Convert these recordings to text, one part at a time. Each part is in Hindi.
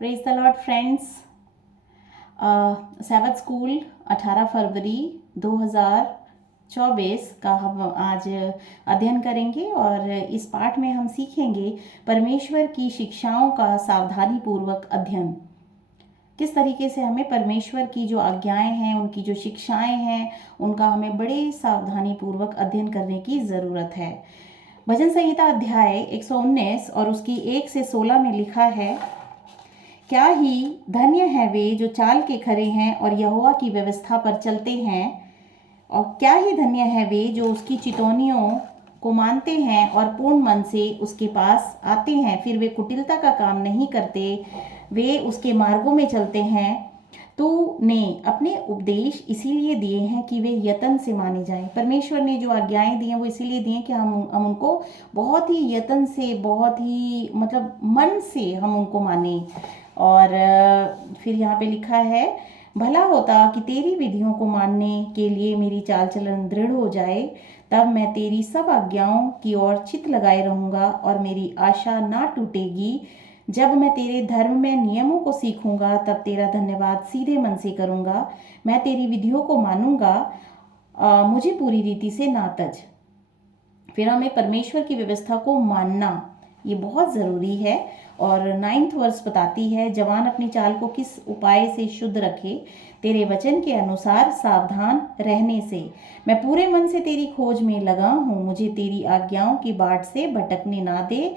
Praise the Lord friends. Sabbath school 18 फरवरी 2024 का हम आज अध्ययन करेंगे और इस पाठ में हम सीखेंगे परमेश्वर की शिक्षाओं का सावधानी पूर्वक अध्ययन। किस तरीके से हमें परमेश्वर की जो आज्ञाएं हैं, उनकी जो शिक्षाएं हैं, उनका हमें बड़े सावधानी पूर्वक अध्ययन करने की ज़रूरत है। भजन संहिता अध्याय 119 और उसकी 1 से 16 में लिखा है, क्या ही धन्य है वे जो चाल के खरे हैं और यहोवा की व्यवस्था पर चलते हैं, और क्या ही धन्य है वे जो उसकी चितौनियों को मानते हैं और पूर्ण मन से उसके पास आते हैं। फिर वे कुटिलता का काम नहीं करते, वे उसके मार्गों में चलते हैं। तूने अपने उपदेश इसीलिए दिए हैं कि वे यत्न से माने जाएं। परमेश्वर ने जो आज्ञाएं दी हैं वो इसीलिए दी हैं कि हम उनको बहुत ही यत्न से, बहुत ही मन से हम उनको माने। और फिर यहाँ पे लिखा है, भला होता कि तेरी विधियों को मानने के लिए मेरी चाल चलन दृढ़ हो जाए, तब मैं तेरी सब आज्ञाओं की ओर चित्त लगाए रहूँगा और मेरी आशा ना टूटेगी। जब मैं तेरे धर्म में नियमों को सीखूंगा, तब तेरा धन्यवाद सीधे मन से करूँगा। मैं तेरी विधियों को मानूंगा, मुझे पूरी रीति से ना तज। फिर हमें परमेश्वर की व्यवस्था को मानना ये बहुत ज़रूरी है। और 9th वर्स बताती है, जवान अपनी चाल को किस उपाय से शुद्ध रखे, तेरे वचन के अनुसार सावधान रहने से। मैं पूरे मन से तेरी खोज में लगा हूँ, मुझे तेरी आज्ञाओं की बाट से भटकने ना दे।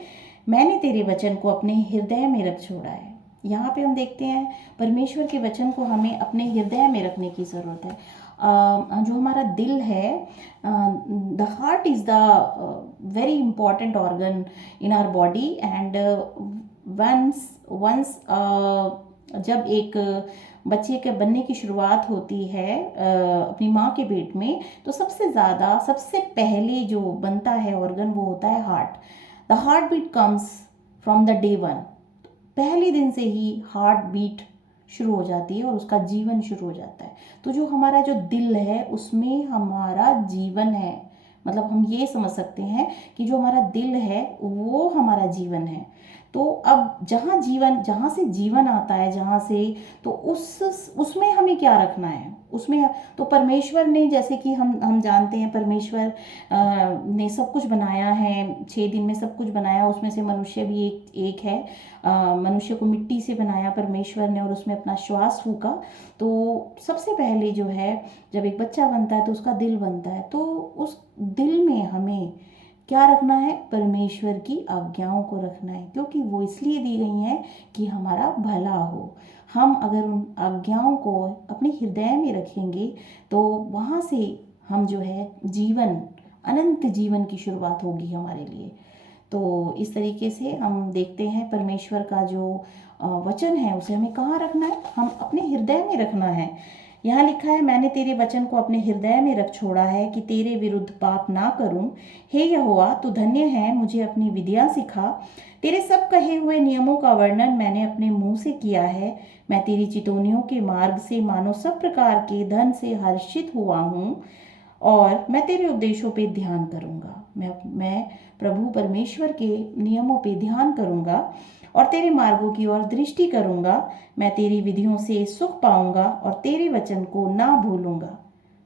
मैंने तेरे वचन को अपने हृदय में रख छोड़ा है। यहाँ पे हम देखते हैं परमेश्वर के वचन को हमें अपने हृदय में रखने की ज़रूरत है। जो हमारा दिल है, the heart is the very important organ in our body. And once जब एक बच्चे के बनने की शुरुआत होती है अपनी माँ के पेट में, तो सबसे पहले जो बनता है ऑर्गन वो होता है heart. The heart beat comes from the day one. पहले दिन से ही हार्ट बीट शुरू हो जाती है और उसका जीवन शुरू हो जाता है। तो जो हमारा जो दिल है उसमें हमारा जीवन है। हम ये समझ सकते हैं कि जो हमारा दिल है वो हमारा जीवन है। तो अब जहाँ से जीवन आता है, जहाँ से, तो उसमें हमें क्या रखना है उसमें। तो परमेश्वर ने, जैसे कि हम जानते हैं, परमेश्वर ने सब कुछ बनाया है, 6 दिन में सब कुछ बनाया। उसमें से मनुष्य भी एक है। मनुष्य को मिट्टी से बनाया परमेश्वर ने और उसमें अपना श्वास फूका। तो सबसे पहले जो है, जब एक बच्चा बनता है तो उसका दिल बनता है। तो उस दिल में हमें क्या रखना है? परमेश्वर की आज्ञाओं को रखना है, क्योंकि वो इसलिए दी गई हैं कि हमारा भला हो। हम अगर उन आज्ञाओं को अपने हृदय में रखेंगे तो वहाँ से हम जो है अनंत जीवन की शुरुआत होगी हमारे लिए। तो इस तरीके से हम देखते हैं परमेश्वर का जो वचन है उसे हमें कहाँ रखना है? हम अपने हृदय में रखना है। यहाँ लिखा है, मैंने तेरे वचन को अपने हृदय में रख छोड़ा है कि तेरे विरुद्ध पाप ना करूं। हे यहोवा, तू धन्य है, मुझे अपनी विधियां सिखा। तेरे सब कहे हुए नियमों का वर्णन मैंने अपने मुंह से किया है। मैं तेरी चितौनियों के मार्ग से मानो सब प्रकार के धन से हर्षित हुआ हूँ और मैं तेरे उपदेशों पे ध्यान करूँगा। मैं प्रभु परमेश्वर के नियमों पे ध्यान करूँगा और तेरे मार्गों की ओर दृष्टि करूँगा। मैं तेरी विधियों से सुख पाऊँगा और तेरे वचन को ना भूलूँगा।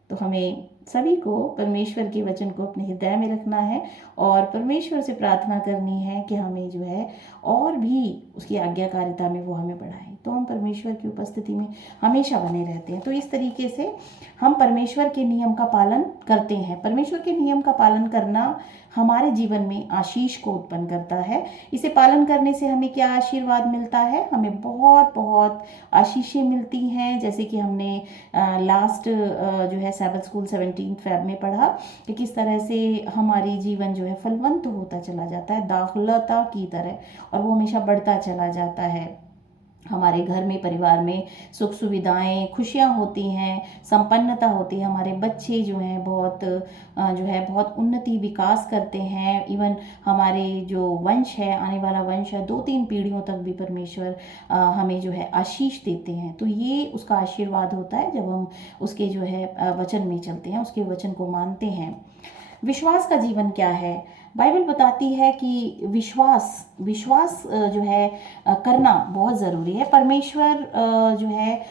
तो हमें सभी को परमेश्वर के वचन को अपने हृदय में रखना है और परमेश्वर से प्रार्थना करनी है कि हमें जो है और भी उसकी आज्ञाकारिता में वो हमें बढ़ाए, तो हम परमेश्वर की उपस्थिति में हमेशा बने रहते हैं। तो इस तरीके से हम परमेश्वर के नियम का पालन करते हैं। परमेश्वर के नियम का पालन करना हमारे जीवन में आशीष को उत्पन्न करता है। इसे पालन करने से हमें क्या आशीर्वाद मिलता है? हमें बहुत बहुत आशीषें मिलती हैं। जैसे कि हमने लास्ट जो है सैबथ स्कूल 17 फेब में पढ़ा कि किस तरह से हमारी जीवन जो है फलवंत होता चला जाता है, दाखलता की तरह, और वो हमेशा बढ़ता चला जाता है। हमारे घर में, परिवार में सुख सुविधाएं, खुशियां होती हैं, संपन्नता होती है। हमारे बच्चे जो हैं बहुत उन्नति, विकास करते हैं। इवन हमारे जो वंश है, आने वाला वंश है, 2-3 पीढ़ियों तक भी परमेश्वर हमें जो है आशीष देते हैं। तो ये उसका आशीर्वाद होता है जब हम उसके जो है वचन में चलते हैं, उसके वचन को मानते हैं। विश्वास का जीवन क्या है? बाइबल बताती है कि विश्वास विश्वास जो है करना बहुत ज़रूरी है। परमेश्वर जो है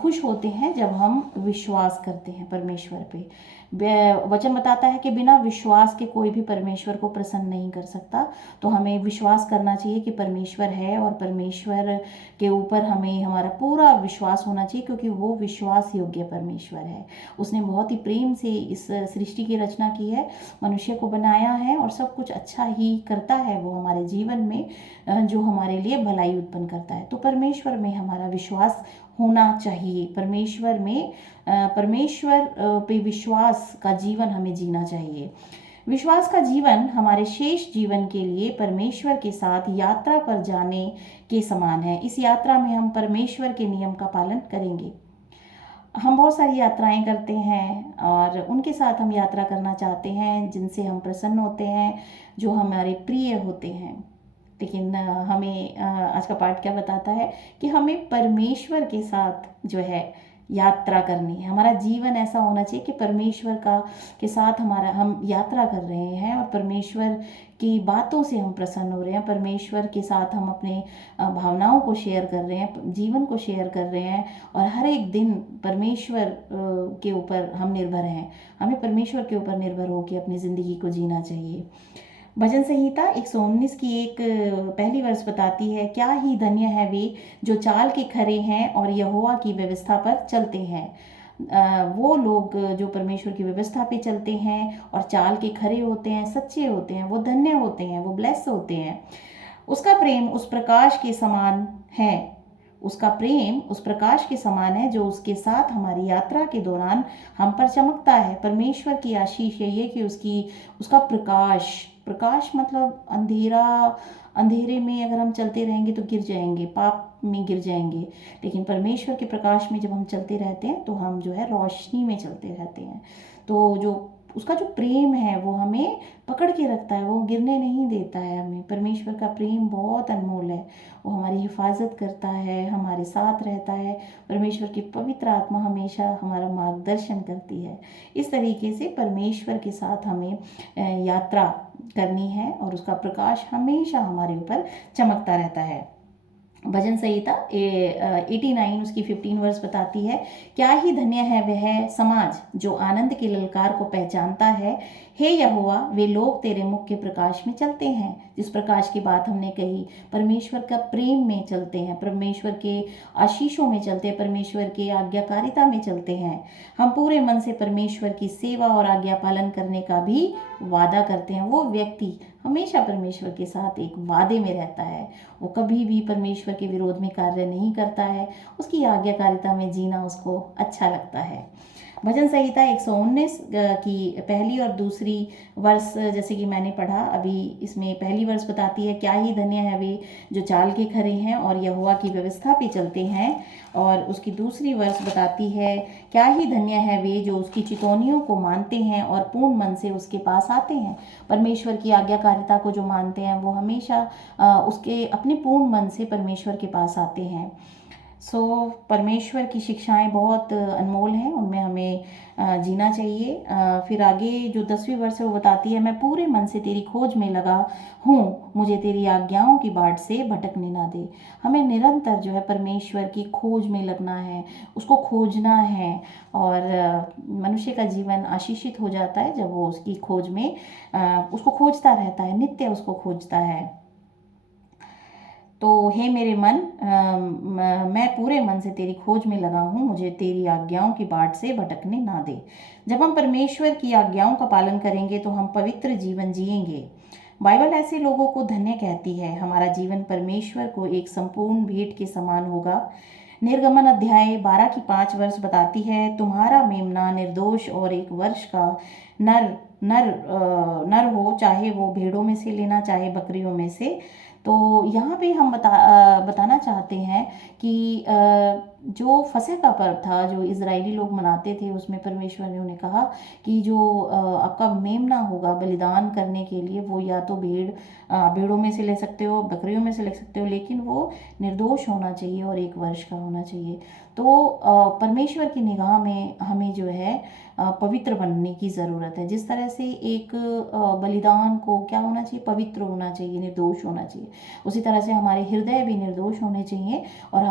खुश होते हैं जब हम विश्वास करते हैं परमेश्वर पे। वचन बताता है कि बिना विश्वास के कोई भी परमेश्वर को प्रसन्न नहीं कर सकता। तो हमें विश्वास करना चाहिए कि परमेश्वर है, और परमेश्वर के ऊपर हमें हमारा पूरा विश्वास होना चाहिए, क्योंकि वो विश्वास योग्य परमेश्वर है। उसने बहुत ही प्रेम से इस सृष्टि की रचना की है, मनुष्य को बनाया है, और सब कुछ अच्छा ही करता है वो हमारे जीवन में, जो हमारे लिए भलाई उत्पन्न करता है। तो परमेश्वर में हमारा विश्वास होना चाहिए। परमेश्वर पे विश्वास का जीवन हमें जीना चाहिए। विश्वास का जीवन हमारे शेष जीवन के लिए परमेश्वर के साथ यात्रा पर जाने के समान है। इस यात्रा में हम परमेश्वर के नियम का पालन करेंगे। हम बहुत सारी यात्राएं करते हैं, और उनके साथ हम यात्रा करना चाहते हैं जिनसे हम प्रसन्न होते हैं, जो हमारे प्रिय होते हैं। लेकिन हमें आज का पाठ क्या बताता है कि हमें परमेश्वर के साथ जो है यात्रा करनी है। हमारा जीवन ऐसा होना चाहिए कि परमेश्वर का के साथ हम यात्रा कर रहे हैं, और परमेश्वर की बातों से हम प्रसन्न हो रहे हैं। परमेश्वर के साथ हम अपने भावनाओं को शेयर कर रहे हैं, जीवन को शेयर कर रहे हैं, और हर एक दिन परमेश्वर के ऊपर हम निर्भर हैं। हमें परमेश्वर के ऊपर निर्भर होकर अपनी ज़िंदगी को जीना चाहिए। भजन संहिता 119 की एक पहली वर्ष बताती है, क्या ही धन्य है वे जो चाल के खरे हैं और यहोवा की व्यवस्था पर चलते हैं। वो लोग जो परमेश्वर की व्यवस्था पे चलते हैं और चाल के खरे होते हैं, सच्चे होते हैं, वो धन्य होते हैं, वो ब्लेस होते हैं। उसका प्रेम उस प्रकाश के समान है। उसका प्रेम उस प्रकाश के समान है जो उसके साथ हमारी यात्रा के दौरान हम पर चमकता है। परमेश्वर की आशीष यही है कि उसका प्रकाश प्रकाश मतलब अंधेरा, अंधेरे में अगर हम चलते रहेंगे तो गिर जाएंगे, पाप में गिर जाएंगे। लेकिन परमेश्वर के प्रकाश में जब हम चलते रहते हैं तो हम जो है रोशनी में चलते रहते हैं। तो जो उसका जो प्रेम है वो हमें पकड़ के रखता है, वो गिरने नहीं देता है हमें। परमेश्वर का प्रेम बहुत अनमोल है, वो हमारी हिफाजत करता है, हमारे साथ रहता है। परमेश्वर की पवित्र आत्मा हमेशा हमारा मार्गदर्शन करती है। इस तरीके से परमेश्वर के साथ हमें यात्रा करनी है, और उसका प्रकाश हमेशा हमारे ऊपर चमकता रहता है। भजन संहिता 89 उसकी 15 वर्स बताती है, क्या ही धन्य है वह समाज जो आनंद के ललकार को पहचानता है। हे यहोवा, वे लोग तेरे मुख के प्रकाश में चलते हैं। जिस प्रकाश की बात हमने कही, परमेश्वर का प्रेम में चलते हैं, परमेश्वर के आशीषों में चलते हैं, परमेश्वर के आज्ञाकारिता में चलते हैं। हम पूरे मन से परमेश्वर की सेवा और आज्ञा पालन करने का भी वादा करते हैं। वो व्यक्ति हमेशा परमेश्वर के साथ एक वादे में रहता है, वो कभी भी परमेश्वर के विरोध में कार्य नहीं करता है, उसकी आज्ञाकारिता में जीना उसको अच्छा लगता है। भजन संहिता 119 की पहली और दूसरी वर्ष जैसे कि मैंने पढ़ा अभी, इसमें पहली वर्ष बताती है, क्या ही धन्य है वे जो चाल के खरे हैं और यहोवा की व्यवस्था पे चलते हैं। और उसकी दूसरी वर्ष बताती है, क्या ही धन्य है वे जो उसकी चितौनियों को मानते हैं और पूर्ण मन से उसके पास आते हैं। परमेश्वर की आज्ञाकारिता को जो मानते हैं वो हमेशा उसके अपने पूर्ण मन से परमेश्वर के पास आते हैं। परमेश्वर की शिक्षाएं बहुत अनमोल हैं, उनमें हमें जीना चाहिए। फिर आगे जो 10वीं वर्ष है वो बताती है, मैं पूरे मन से तेरी खोज में लगा हूँ, मुझे तेरी आज्ञाओं की बाट से भटकने ना दे। हमें निरंतर जो है परमेश्वर की खोज में लगना है, उसको खोजना है। और मनुष्य का जीवन आशीषित हो जाता है जब वो उसकी खोज में उसको खोजता रहता है, नित्य उसको खोजता है। तो हे मेरे मन, मैं पूरे मन से तेरी खोज में लगा हूँ, मुझे तेरी आज्ञाओं की बाट से भटकने ना दे। जब हम परमेश्वर की आज्ञाओं का पालन करेंगे तो हम पवित्र जीवन जिएंगे। बाइबल ऐसे लोगों को धन्य कहती है। हमारा जीवन परमेश्वर को एक संपूर्ण भेंट के समान होगा। निर्गमन अध्याय 12 की 5 वर्ष बताती है, तुम्हारा मेमना निर्दोष और 1 वर्ष का नर नर नर हो, चाहे वो भेड़ों में से लेना चाहे बकरियों में से। तो यहाँ पे हम बताना चाहते हैं कि जो फसह का पर्व था जो इजरायली लोग मनाते थे, उसमें परमेश्वर ने उन्हें कहा कि जो आपका मेमना होगा बलिदान करने के लिए, वो या तो भेड़ों में से ले सकते हो, बकरियों में से ले सकते हो, लेकिन वो निर्दोष होना चाहिए और 1 वर्ष का होना चाहिए। तो परमेश्वर की निगाह में हमें जो है पवित्र बनने की ज़रूरत है। जिस तरह से एक बलिदान को क्या होना चाहिए, पवित्र होना चाहिए, निर्दोष होना चाहिए, उसी तरह से हमारे हृदय भी निर्दोष होने चाहिए और हम